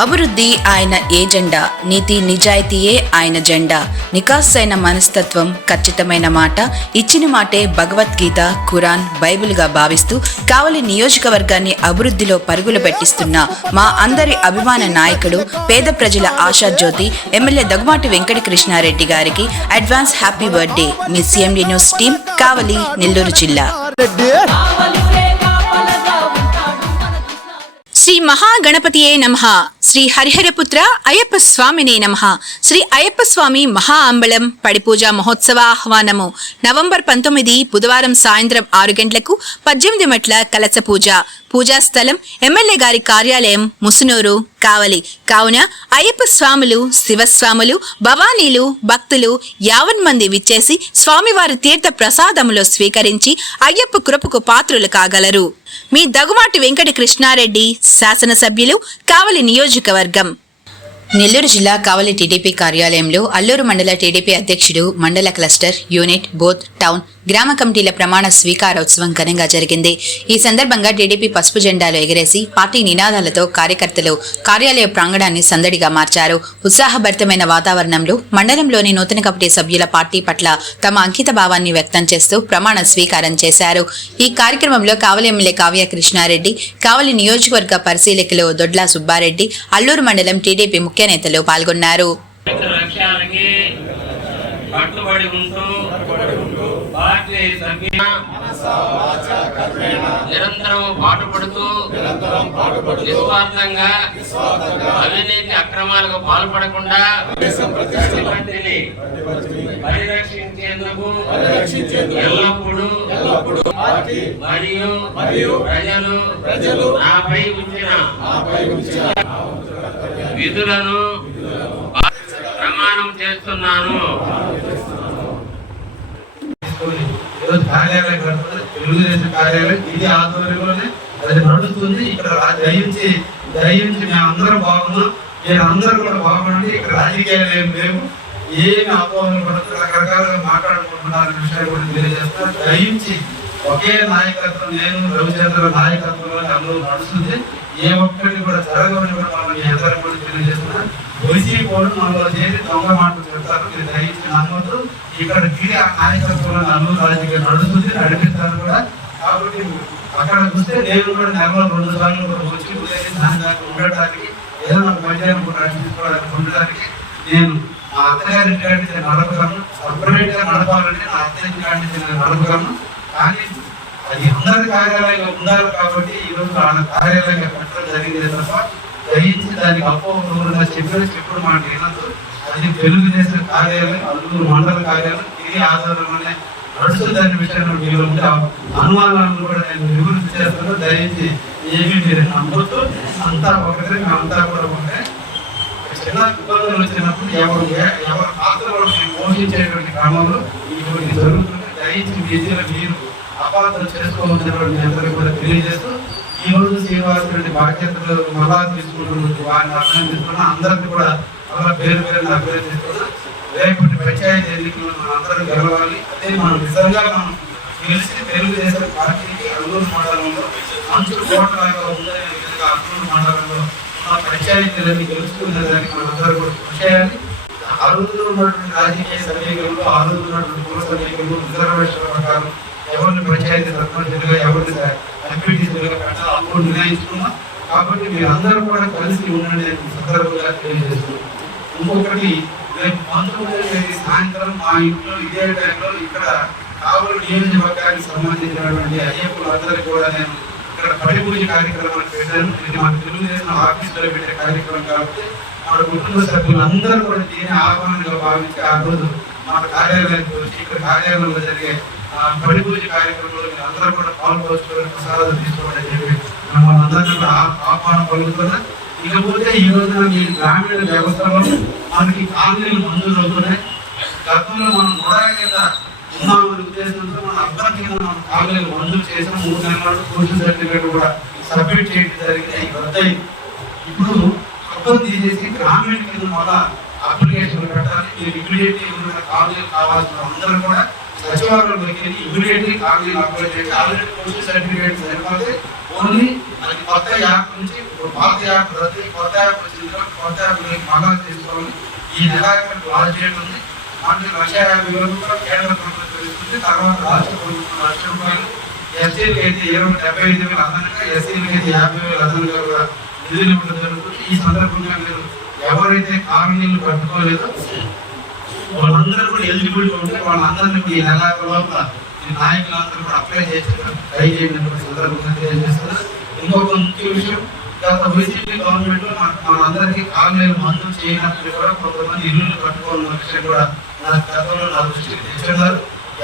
అభివృద్ధి ఆయన ఏజెండా, నీతి నిజాయితీయే ఆయన జెండా. నికాసైన మనస్తత్వం, ఖచ్చితమైన మాట, ఇచ్చిన మాటే భగవద్గీత, ఖురాన్, బైబిల్గా భావిస్తూ కావలి నియోజకవర్గాన్ని అభివృద్ధిలో పరుగులు పెట్టిస్తున్న మా అందరి అభిమాన నాయకుడు, పేద ప్రజల ఆశాజ్యోతి ఎమ్మెల్యే దగ్గుమాటి వెంకట కృష్ణారెడ్డి గారికి అడ్వాన్స్ హ్యాపీ బర్త్డే. మీ CMD న్యూస్ టీం, కావలి, నెల్లూరు జిల్లా. శ్రీ మహాగణపతియే నమః. శ్రీ హరిహరపుత్ర అయ్యప్ప స్వామినే నమః. శ్రీ అయ్యప్ప స్వామి మహా అంబళం పడిపూజ మహోత్సవ ఆహ్వానము. నవంబర్ 19 బుధవారం సాయంత్రం 6 గంటలకు 18 మెట్ల కలశ పూజ. పూజా స్థలం ఎమ్మెల్యే గారి కార్యాలయం, ముసునూరు, కావలి. కావున అయ్యప్ప స్వాములు, శివస్వాములు, భవానీలు, భక్తులు 50 మంది విచ్చేసి స్వామివారి తీర్థ ప్రసాదములో స్వీకరించి అయ్యప్ప కృపకు పాత్రులు కాగలరు. మీ దగ్గుమాటి వెంకట కృష్ణారెడ్డి, శాసనసభ్యులు, కావలి నియోజకవర్గం. నెల్లూరు జిల్లా కావలి టీడీపీ కార్యాలయంలో అల్లూరు మండల టీడీపీ అధ్యక్షుడు, మండల క్లస్టర్, యూనిట్, బోత్, టౌన్, గ్రామ కమిటీల ప్రమాణ స్వీకారోత్సవం ఘనంగా జరిగింది. ఈ సందర్భంగా టీడీపీ పసుపు జెండాలు ఎగరేసి పార్టీ నినాదాలతో కార్యకర్తలు కార్యాలయ ప్రాంగణాన్ని సందడిగా మార్చారు. ఉత్సాహభరితమైన వాతావరణంలో మండలంలోని నూతన కమిటీ సభ్యుల పార్టీ పట్ల తమ అంకిత భావాన్ని వ్యక్తం చేస్తూ ప్రమాణ స్వీకారం చేశారు. ఈ కార్యక్రమంలో కావలి ఎమ్మెల్యే కావ్య కృష్ణారెడ్డి, కావలి నియోజకవర్గ పరిశీలకులు దొడ్ల సుబ్బారెడ్డి, అల్లూరు మండలం టీడీపీ ముఖ్య నేతలు పాల్గొన్నారు. నిరంతరం పాటుపడుతూ నిస్వార్థంగా అవినీతి అక్రమాలకు పాల్పడకుండా పరిరక్షించేందుకు ఎల్లప్పుడూ మరియు ప్రజలు నాపై ఉంచిన విధులను ప్రమాణం చేస్తున్నాను. కార్యాలయం కడుతుంది, తెలుగుదేశం కార్యాలయం ఇది ఆధ్వర్యంలోనే అది నడుస్తుంది. ఇక్కడ దయించి మేము అందరం బాగున్నాం, నేను అందరూ కూడా బాగుండి ఇక్కడ రాజకీయాలు ఏం లేవు, ఏమి అపోహలు పడుతూ రకరకాలుగా మాట్లాడుకుంటున్నారు విషయాలు కూడా తెలియజేస్తున్నారు. దయించి ఒకే నాయకత్వం, నేను రవిచంద్ర నాయకత్వంలో అందరూ నడుస్తుంది. ఏ ఒక్కటి కూడా జరగని కూడా మనం మీ అందరం కూడా తెలియజేస్తున్నారు. వచ్చి కూడా మనలో చేసి దొంగ మాటలు చెప్తారు, మీరు దయించి నమ్మద్దు. ఇక్కడ గిరి ఆ నాయకత్వంలో నన్ను రాజకీయం నడుస్తుంది, నడిపిస్తారు కూడా. కాబట్టి అక్కడ చూస్తే నేను కూడా నెలలో 2 సార్లు కూడా వచ్చి ఉండటానికి, ఏదైనా మధ్యాహ్నం కూడా రక్షించుకోవడానికి ఉండడానికి నేను మా అత్తగారి ఇంటి నేను నడపగలను. సపరేట్ గా నడపాలంటే నా అత్తగారి కాడి నేను నడపగలను. కానీ అది అందరి కార్యాలయంగా ఉండాలి కాబట్టి ఈ రోజు ఆ కార్యాలయంగా పెట్టడం జరిగింది తప్ప దయించి దానికి అపోహంగా చెప్పుడు మాట వినద్దు. అది తెలుగుదేశం కార్యాలయం, అల్లూరు మండల కార్యాలయం, ఇది ఆధారంలోనే నడుస్తుందనే విషయంలో మీరు ఉంటే అనుమానాలను కూడా నేను నివృత్తి చేస్తాను. దయించి ఏమీ మీరు నమ్మొద్దు. అంతా ఒకటే, మేమంతా కూడా ఒకటే. చిన్న ఇబ్బందులు వచ్చినప్పుడు ఎవరి పాత్రలో పోషించేటువంటి క్రమంలో ఇది జరుగుతుంది. దయించి మీరు అపాత్రలు చేసుకోవాల్సినటువంటి అందరూ కూడా తెలియజేస్తూ ఈ రోజు శ్రీనివాసరెడ్డి బాధ్యతలు మళ్ళా తీసుకుంటున్నట్టు వారిని అభినందిస్తున్నా. అందరికీ కూడా అలా పేరు పేరుని అభినందిస్తున్నా. రేపటి పంచాయతీ ఎన్నికల్లో మనం అందరం గెలవాలి. అదే మనం నిజంగా మనం గెలిచి తెలుగుదేశం పార్టీకి అల్లూరు మండలంలో మంచి కోటలాగా ఉందనే విధంగా అల్లూరు మండలంలో మన పంచాయతీలన్నీ గెలుచుకునే దానికి మనం అందరూ కూడా కృషి చేయాలి. ఆ రోజులో ఉన్నటువంటి రాజకీయ సమీకరణలో, ఆ రోజు ఉన్నటువంటి కుల సమీకరణలో రిజర్వేషన్ ప్రకారం ఎవరిని పంచాయతీ సర్పంచులుగా, ఎవరిని ఎంపీటీసీలుగా పెట్టాలి అప్పుడు నిర్ణయించుకున్నాం. కాబట్టి మీరు అందరూ కూడా కలిసి ఉండండి సందర్భంగా తెలియజేస్తున్నాం. ఇంకొకటి, రేపు 19వ తేదీ సాయంత్రం మా ఇంట్లో ఇదే టైంలో ఇక్కడ కావలి నియోజకవర్గానికి సంబంధించినటువంటి అయ్యప్పలు అందరికీ కూడా నేను ఇక్కడ పడిపూజ కార్యక్రమాన్ని పెట్టాను. ఇది మన తెలుగుదేశం ఆఫీసులో పెట్టే కార్యక్రమం కాబట్టి మన కుటుంబ సభ్యులందరూ కూడా దీన్ని ఆహ్వానంగా భావించి ఆ రోజు మన కార్యాలయానికి వచ్చి ఇక్కడ కార్యాలయంలో జరిగే పడిపూజ కార్యక్రమంలో మీరు అందరూ కూడా పాల్గొచ్చుకోవడానికి ప్రసాదాలు తీసుకోవడం చెప్పి మనందరినీ కూడా ఆహ్వానం పలుకుతున్నా. ఇకపోతే ఈ రోజున మీ గ్రామీణ వ్యవస్థలో మనకి కాలనీలు మంజూరు అవుతున్నాయి. గతంలో మనం గుడాయి కింద ఉన్నామనే ఉద్దేశంతో మన అభ్యర్థి కింద మనం కాలనీలు మంజూరు చేసిన 3 నెలలు సోషల్ సర్టిఫికేట్ కూడా సబ్మిట్ చేయడం జరిగింది. వద్దాయి ఇప్పుడు అర్థం తీసేసి గ్రామీణ కింద మళ్ళా అప్లికేషన్ పెట్టాలి. మీరు ఇమీడియట్లీ కాలనీలు కావాల్సిన అందరూ కూడా సచివాలయంలోకి వెళ్ళి ఇమీడియట్లీ కాలనీలు అప్లై చేసి ఆల్రెడీ సోషల్ సర్టిఫికేట్ సరిపోతే ఓన్లీ అది కొత్త యాప్ నుంచి ఇప్పుడు పాత యాప్ రద్దు కొత్త యాప్ వచ్చింది కాబట్టి కొత్త యాప్ మళ్ళా తీసుకోవాలి. ఈ నెలాఖరు లాంచ్ చేయడం ఉంది. మనకి 1,50,000 కూడా కేంద్ర ప్రభుత్వం ఇస్తుంది. తర్వాత రాష్ట్ర ప్రభుత్వం ₹1,00,000, ఎస్సీలకి అయితే 75,000 అదనంగా, ఎస్సీలకి అయితే 50,000 అదనంగా కూడా నిధులు ఇవ్వడం జరుగుతుంది. ఈ సందర్భంగా మీరు ఎవరైతే కాలనీలు కట్టుకోలేదో వాళ్ళందరూ కూడా ఎలిజిబిలిటీ ఉంటే వాళ్ళందరినీ కూడా ఈ నెలాఖరులో ఈ నాయకులందరూ కూడా అప్లై చేసి ట్రై చేయడానికి సందర్భంగా తెలియజేస్తున్నారు. ఇంకొక ముఖ్య విషయం, గత వైసీపీ గవర్నమెంట్ లో మనందరికీ కాలనీలు మంజూరు చేయనప్పుడు కూడా కొంతమంది ఇల్లు కట్టుకోవాలన్న విషయం కూడా నా గతంలో నా దృష్టికి తెచ్చున్నారు.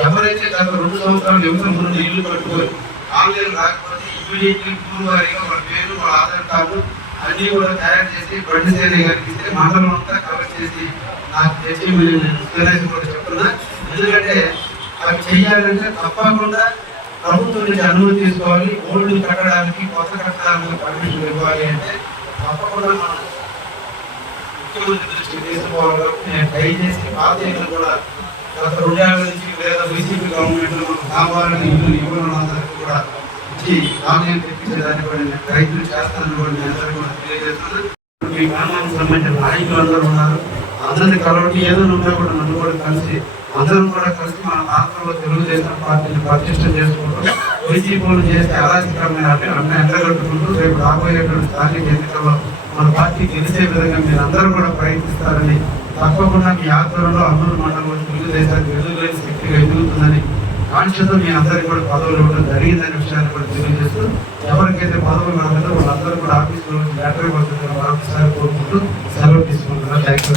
ఎవరైతే గత 2 సంవత్సరాల నిమిషం ముందు ఇల్లు కట్టుకోవాలి కాలనీలు రాకపోతే ఇమీడియట్లీ పూర్వవారిగా వాళ్ళ పేరు వాళ్ళ ఆధార్ కార్డు అన్ని కూడా తయారు చేసి బండి సేన గారికి ఇస్తే మండలం అంతా కలెక్ట్ చేసి నాకు తెచ్చి మీరు కూడా చెప్తున్నా. ఎందుకంటే అవి చెయ్యాలంటే తప్పకుండా ప్రభుత్వం నుంచి అనుమతి తీసుకోవాలి. ఓల్డ్ కట్టడానికి కొత్త కట్టడానికి పర్మిషన్ ఇవ్వాలి అంటే తప్పకుండా మనం ముఖ్యమంత్రి దృష్టికి తీసుకోవాలి. కాబట్టి నేను ట్రై చేసి పాత ఇల్లు కూడా గత 2 ఏళ్ల నుంచి లేదా వైసీపీ గవర్నమెంట్ లో మనం కావాలని ఇల్లు ఇవ్వడం అందరికీ కూడా ఇచ్చి ఆన్లైన్ తెప్పించేదాన్ని కూడా నేను ప్రయత్నం చేస్తానని కూడా నేను అందరికీ కూడా తెలియజేస్తున్నాను. మీ గ్రామానికి సంబంధించిన నాయకులు అందరూ ఉన్నారు. అందరినీ కలవటి ఏదైనా ఉన్నా కూడా నన్ను కూడా కలిసి అందరం కూడా కలిసి మన రాష్ట్రంలో తెలుగుదేశం పార్టీని ప్రతిష్ట చేసుకుంటూ వైసీపీలు చేస్తే అరాచకరమైన అన్ని ఎండగట్టుకుంటూ రేపు రాబోయేటువంటి స్థానిక ఎన్నికల్లో మన పార్టీ గెలిచే విధంగా మీరు అందరూ కూడా ప్రయత్నిస్తారని, తప్పకుండా మీ ఆధ్వర్యంలో అన్నూరు మండలంలో తెలుగుదేశానికి ఎదురులేని శక్తిగా ఎదుగుతుందని కాన్షియస్గా మీ అందరికీ కూడా పదవులు ఇవ్వడం జరిగిందనే విషయాన్ని కూడా తెలియజేస్తూ ఎవరికైతే పదవులు రాలేదో వాళ్ళందరూ కూడా ఆఫీసులో బ్యాటరీ పడుతుంది ఆఫీసర్ కోరుకుంటూ సెలవు తీసుకుంటున్నారు. Thank you.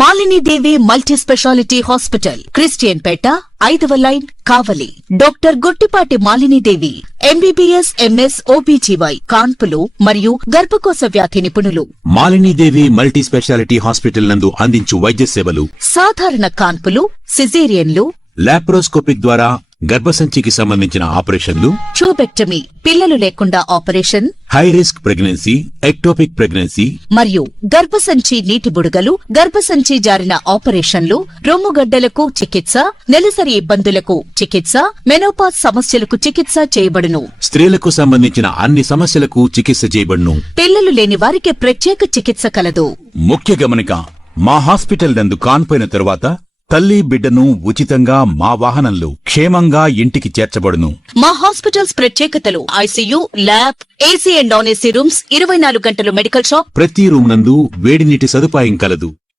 Malinidevi multi speciality hospital, Christian Peta, 5వ line, Kavali. Doctor Guttipati Malinidevi, MBBS, MS, OBGY, కాన్పులు మరియు గర్భకోశ వ్యాధి నిపుణులు. మాలినీదేవి మల్టీ స్పెషాలిటీ హాస్పిటల్ నందు అందించు వైద్య సేవలు: సాధారణ కాన్పులు, సిజేరియన్లు, లాప్రోస్కోపిక్ ద్వారా గర్భసంచికి సంబంధించిన ఆపరేషన్లు, ట్యూబెక్టమీ, పిల్లలు లేకుండా operation, high risk pregnancy, ectopic pregnancy మరియు గర్భసంచి నీటి బుడగలు, గర్భసంచి జారిన ఆపరేషన్లు, రొమ్ముగడ్డలకు చికిత్స, నెలసరి ఇబ్బందులకు చికిత్స, మెనోపాజ్ సమస్యలకు చికిత్స చేయబడును. స్త్రీలకు సంబంధించిన అన్ని సమస్యలకు చికిత్స చేయబడును. పిల్లలు లేని వారికి ప్రత్యేక చికిత్స కలదు. ముఖ్య గమనిక: మా హాస్పిటల్ నందు కాన్పోయిన తరువాత తల్లి బిడ్డను ఉచితంగా మా వాహనంలో క్షేమంగా ఇంటికి చేర్చబడును. మా హాస్పిటల్స్ ప్రత్యేకతలు: ICU, lab, AC and non AC rooms, 24 గంటలు మెడికల్ షాప్, ప్రతి రూమ్ నందు వేడి నీటి సదుపాయం కలదు.